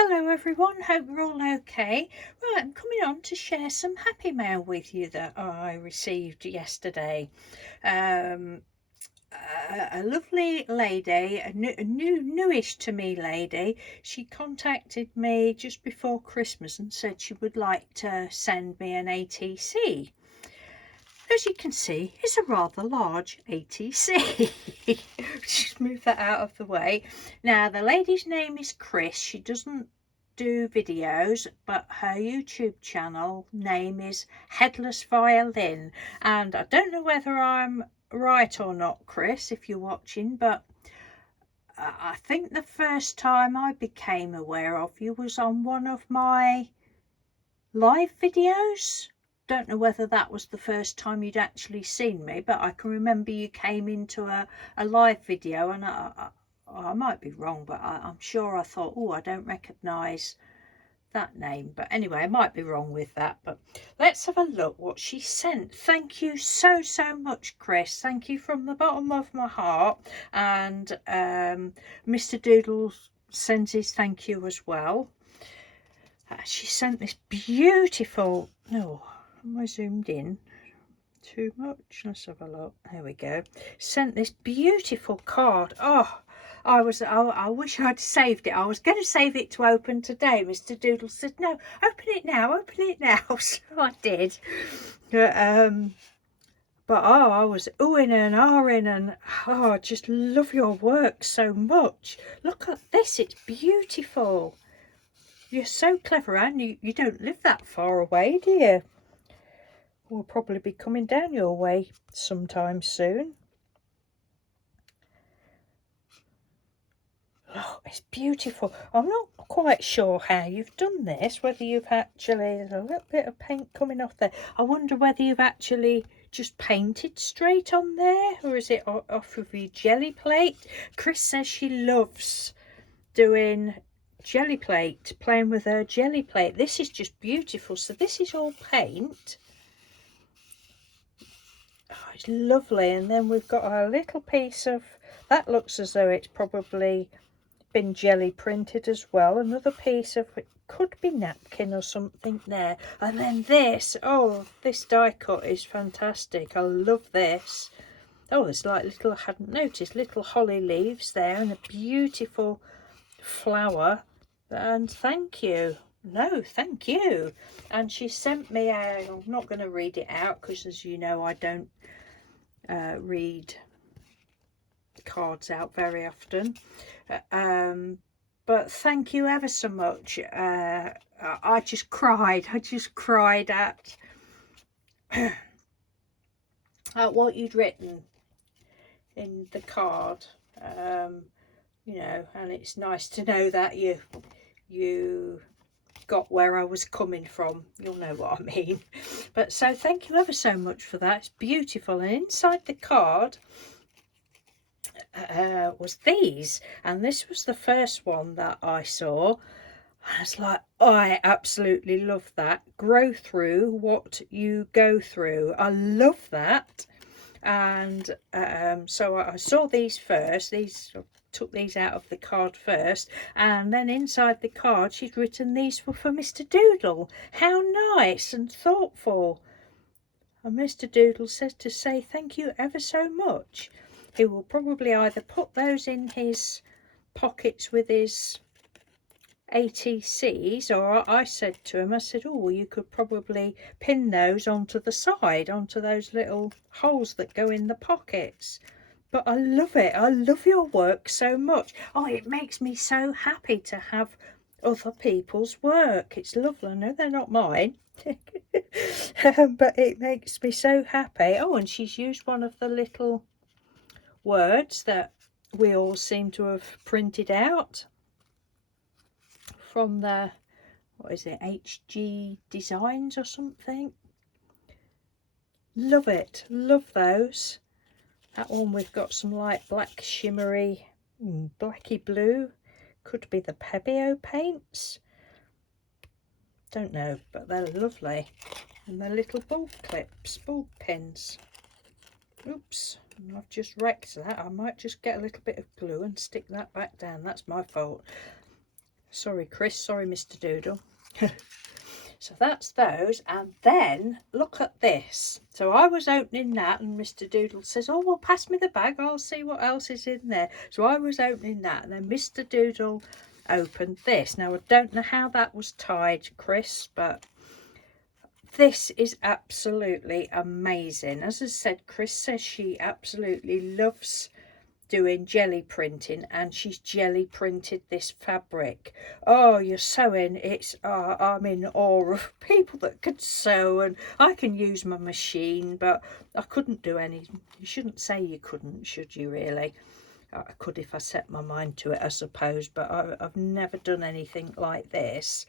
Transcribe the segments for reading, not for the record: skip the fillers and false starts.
Hello everyone, hope you're all okay. Right, I'm coming on to share some happy mail with you that I received yesterday. Um, a lovely lady, newish to me lady, she contacted me just before Christmas and said she would like to send me an ATC. As you can see, it's a rather large ATC. Just move that out of the way. Now, the lady's name is Chris. She doesn't do videos, but her YouTube channel name is Headless Violin. And I don't know whether I'm right or not, Chris, if you're watching, but I think the first time I became aware of you was on one of my live videos. Don't know whether that was the first time you'd actually seen me, but I can remember you came into a live video, and I might be wrong, but I'm sure I thought, oh, I don't recognise that name. But anyway, I might be wrong with that. But let's have a look what she sent. Thank you so much, Chris. Thank you from the bottom of my heart. And Mr. Doodle sends his thank you as well. She sent this beautiful, no, am I zoomed in too much? Let's have a look. There we go. Sent this beautiful card. Oh, I wish I'd saved it. I was going to save it to open today. Mr. Doodle said, no, open it now, so I did. But oh, I was oohing and ahhing, and oh, I just love your work so much. Look at this, it's beautiful. You're so clever, Anne. You don't live that far away, do you? We'll probably be coming down your way sometime soon. Oh, it's beautiful. I'm not quite sure how you've done this, whether you've actually, there's a little bit of paint coming off there. I wonder whether you've actually just painted straight on there, or is it off of your jelly plate? Chris says she loves doing jelly plate, playing with her jelly plate. This is just beautiful. So this is all paint. Oh, it's lovely. And then we've got a little piece of, that looks as though it's probably been jelly printed as well. Another piece of, it could be napkin or something there. And then this, oh, this die cut is fantastic. I love this. Oh, there's like little, I hadn't noticed, little holly leaves there, and a beautiful flower. And thank you. No, thank you. And she sent me I'm not going to read it out because, as you know, I don't read cards out very often. But thank you ever so much. I just cried. At at what you'd written in the card. You know, and it's nice to know that you got where I was coming from. You'll know what I mean. But so thank you ever so much for that. It's beautiful. And inside the card was these, and this was the first one that I saw. I was like, I absolutely love that. Grow through what you go through. I love that. And so I saw these first. Took these out of the card first, and then inside the card she'd written, these were for Mr. Doodle. How nice and thoughtful. And Mr. Doodle says to say thank you ever so much. He will probably either put those in his pockets with his ATCs, or I said to him, I said, oh, well, you could probably pin those onto the side, onto those little holes that go in the pockets. But I love it. I love your work so much. Oh, it makes me so happy to have other people's work. It's lovely. I know they're not mine. But it makes me so happy. Oh, and she's used one of the little words that we all seem to have printed out from the, what is it, HG Designs or something. Love it. Love those. That one we've got some light black shimmery blacky blue. Could be the Pebeo paints. Don't know, but they're lovely. And they're little bulb clips, bulb pins. Oops, I've just wrecked that. I might just get a little bit of glue and stick that back down. That's my fault. Sorry, Chris. Sorry, Mr. Doodle. So that's those, and then look at this. So I was opening that, and Mr. Doodle says, oh, well, pass me the bag, I'll see what else is in there. So I was opening that, and then Mr. Doodle opened this. Now, I don't know how that was tied, Chris, but this is absolutely amazing. As I said, Chris says she absolutely loves doing jelly printing, and she's jelly printed this fabric. Oh, you're sewing, it's I'm in awe of people that could sew, and I can use my machine, but I couldn't do any. You shouldn't say you couldn't, should you? Really, I could if I set my mind to it, I suppose, but I've never done anything like this.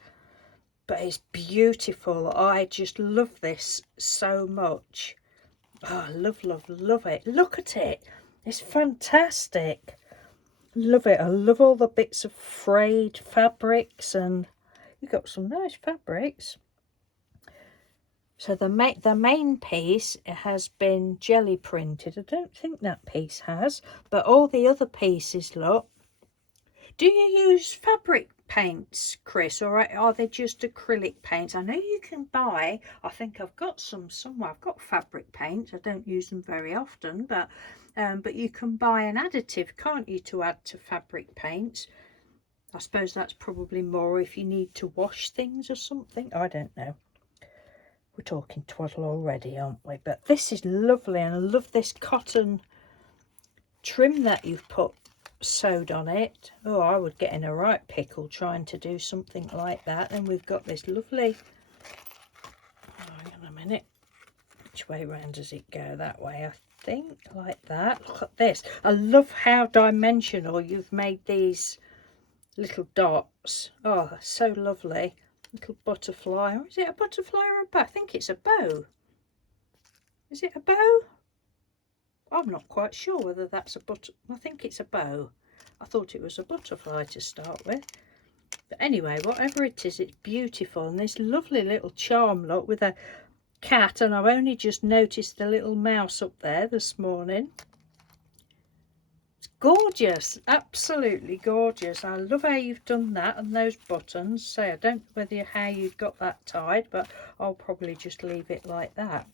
But it's beautiful. I just love this so much. Oh, love, love, love it. Look at it. It's fantastic. Love it. I love all the bits of frayed fabrics, and you've got some nice fabrics. So the main piece has been jelly printed. I don't think that piece has, but all the other pieces, look. Do you use fabric paints, Chris, or are they just acrylic paints? I know you can buy, I think I've got some somewhere. I've got fabric paints. I don't use them very often, but you can buy an additive, can't you, to add to fabric paints? I suppose that's probably more if you need to wash things or something. I don't know. We're talking twaddle already, aren't we? But this is lovely, and I love this cotton trim that you've put sewed on it. Oh, I would get in a right pickle trying to do something like that. And we've got this lovely, hang on a minute, which way round does it go? That way, I think, like that. Look at this. I love how dimensional you've made these little dots. Oh, that's so lovely. Little butterfly. Or is it a butterfly or a bow? I think it's a bow. Is it a bow? I'm not quite sure whether that's a I think it's a bow. I thought it was a butterfly to start with. But anyway, whatever it is, it's beautiful. And this lovely little charm, look, with a cat. And I've only just noticed the little mouse up there this morning. It's gorgeous. Absolutely gorgeous. I love how you've done that, and those buttons. So I don't know how you've got that tied, but I'll probably just leave it like that.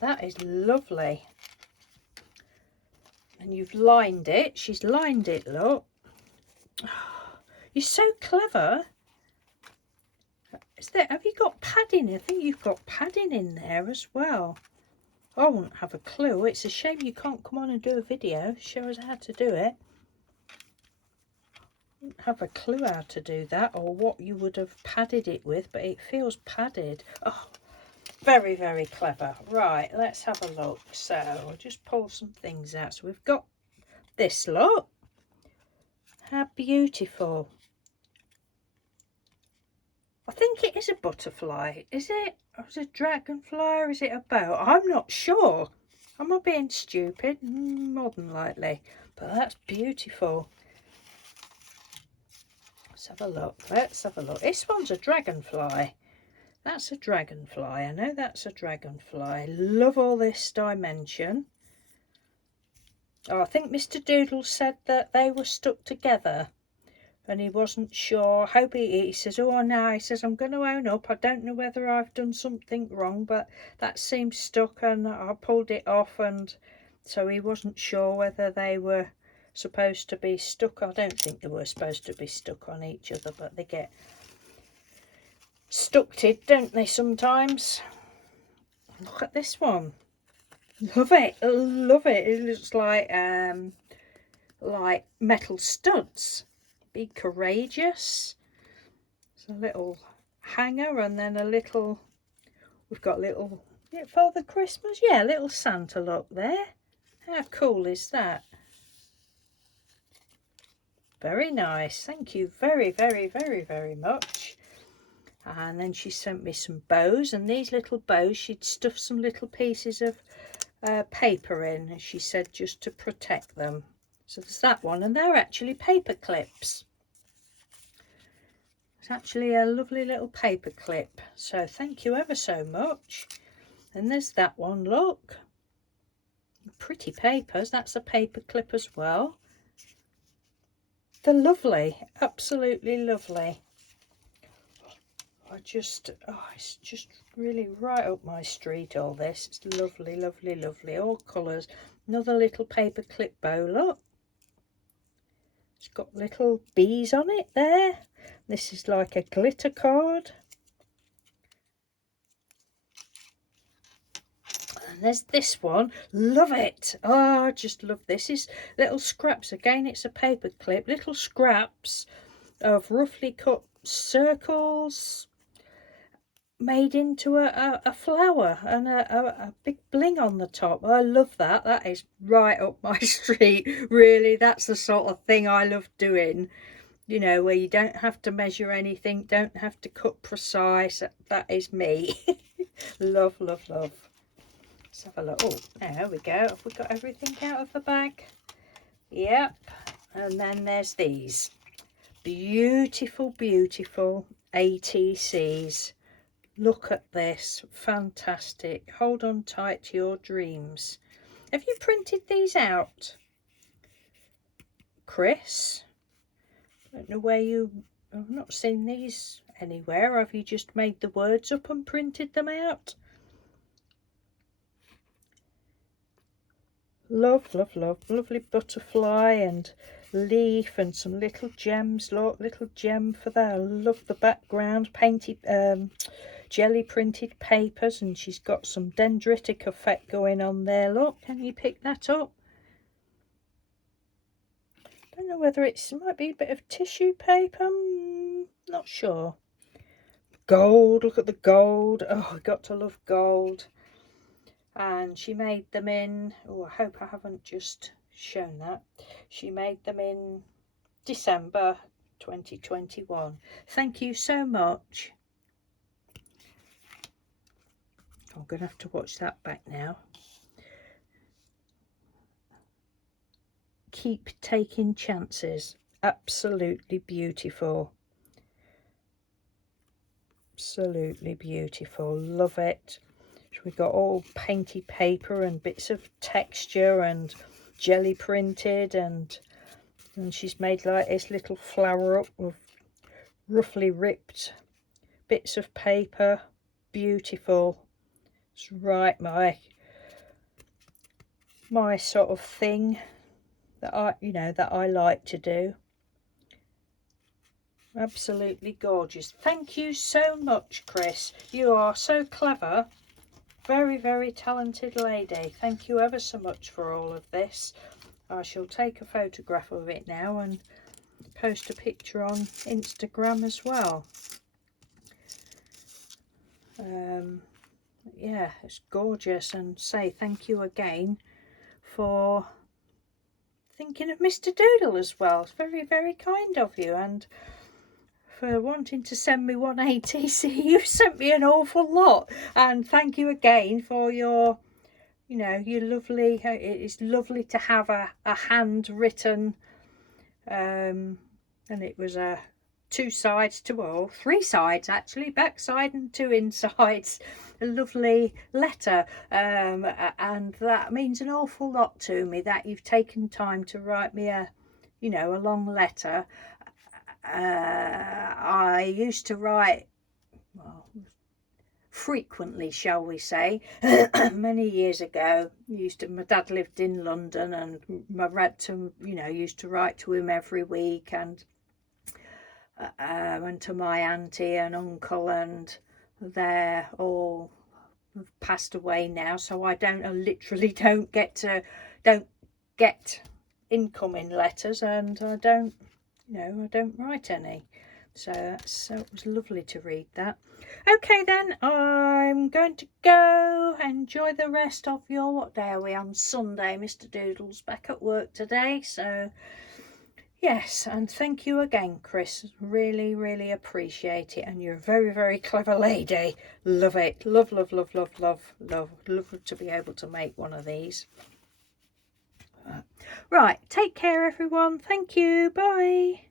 That is lovely. And you've lined it. She's lined it, look. You're so clever. Have you got padding? I think you've got padding in there as well. I wouldn't have a clue. It's a shame you can't come on and do a video, show us how to do it. I wouldn't have a clue how to do that, or what you would have padded it with, but it feels padded. Oh, very, very clever. Right, let's have a look. So I'll just pull some things out. So we've got this, look. How beautiful. I think it is a butterfly. Is it? Or is it a dragonfly, or is it a bow? I'm not sure. Am I being stupid? More than likely. But that's beautiful. Let's have a look. Let's have a look. This one's a dragonfly. That's a dragonfly. I know that's a dragonfly. Love all this dimension. Oh, I think Mr. Doodle said that they were stuck together, and he wasn't sure. I hope he says, oh, no, he says, I'm going to own up. I don't know whether I've done something wrong, but that seems stuck, and I pulled it off, and so he wasn't sure whether they were supposed to be stuck. I don't think they were supposed to be stuck on each other, but they get stucked, don't they, sometimes? Look at this one. Love it. Love it. It looks like metal studs. Be courageous. It's a little hanger, and then a little, we've got little, Father Christmas, yeah, little Santa look there. How cool is that? Very nice. Thank you very, very, very, very much. And then she sent me some bows, and these little bows she'd stuffed some little pieces of paper in, and she said just to protect them. So there's that one, and they're actually paper clips. It's actually a lovely little paper clip, so thank you ever so much. And there's that one, look, pretty papers. That's a paper clip as well. They're lovely, absolutely lovely. It's just really right up my street, all this. It's lovely, lovely, lovely, all colours. Another little paper clip bow, look. It's got little bees on it there. This is like a glitter card. And there's this one. Love it. Oh, I just love this. Is little scraps. Again, it's a paper clip. Little scraps of roughly cut circles made into a flower and a big bling on the top. I love that. That is right up my street. Really, that's the sort of thing I love doing. You know, where you don't have to measure anything, don't have to cut precise. That is me. Love, love, love. Let's have a look. Oh, there we go. Have we got everything out of the bag? Yep. And then there's these beautiful, beautiful ATCs. Look at this. Fantastic. Hold on tight to your dreams. Have you printed these out, Chris? I don't know where I've not seen these anywhere. Have you just made the words up and printed them out? Love, love, love. Lovely butterfly and leaf and some little gems. Look, little gem for that. I love the background. Painted, jelly printed papers, and she's got some dendritic effect going on there. Look, can you pick that up? I don't know whether it might be a bit of tissue paper. Not sure. Gold, look at the gold. Oh, I got to love gold. And she made them in, oh, I hope I haven't just shown that. She made them in December 2021. Thank you so much. I'm going to have to watch that back now. Keep taking chances. Absolutely beautiful. Absolutely beautiful. Love it. We've got all painty paper and bits of texture and jelly printed, and she's made like this little flower up with roughly ripped bits of paper. Beautiful. It's right my sort of thing that I like to do. Absolutely gorgeous. Thank you so much, Chris. You are so clever. Very, very talented lady. Thank you ever so much for all of this. I shall take a photograph of it now and post a picture on Instagram as well. Yeah, it's gorgeous, and say thank you again for thinking of Mr. Doodle as well. It's very, very kind of you, and for wanting to send me one ATC. You've sent me an awful lot, and thank you again for your, your lovely, it's lovely to have a handwritten, and it was a 2 sides to, well, 3 sides actually, back side and 2 insides, a lovely letter, and that means an awful lot to me, that you've taken time to write me a long letter. I used to write, well, frequently, shall we say, many years ago. My dad lived in London, and used to write to him every week, and went to my auntie and uncle, and they're all passed away now, so I literally don't get incoming letters, and I don't write any. So it was lovely to read that. Okay then, I'm going to go. Enjoy the rest of your, what day are we on? Sunday. Mr. Doodle's back at work today, so yes, and thank you again, Chris. Really, really appreciate it, and you're a very, very clever lady. Love it. Love, love, love, love, love, love. Love to be able to make one of these. Right, take care everyone. Thank you. Bye.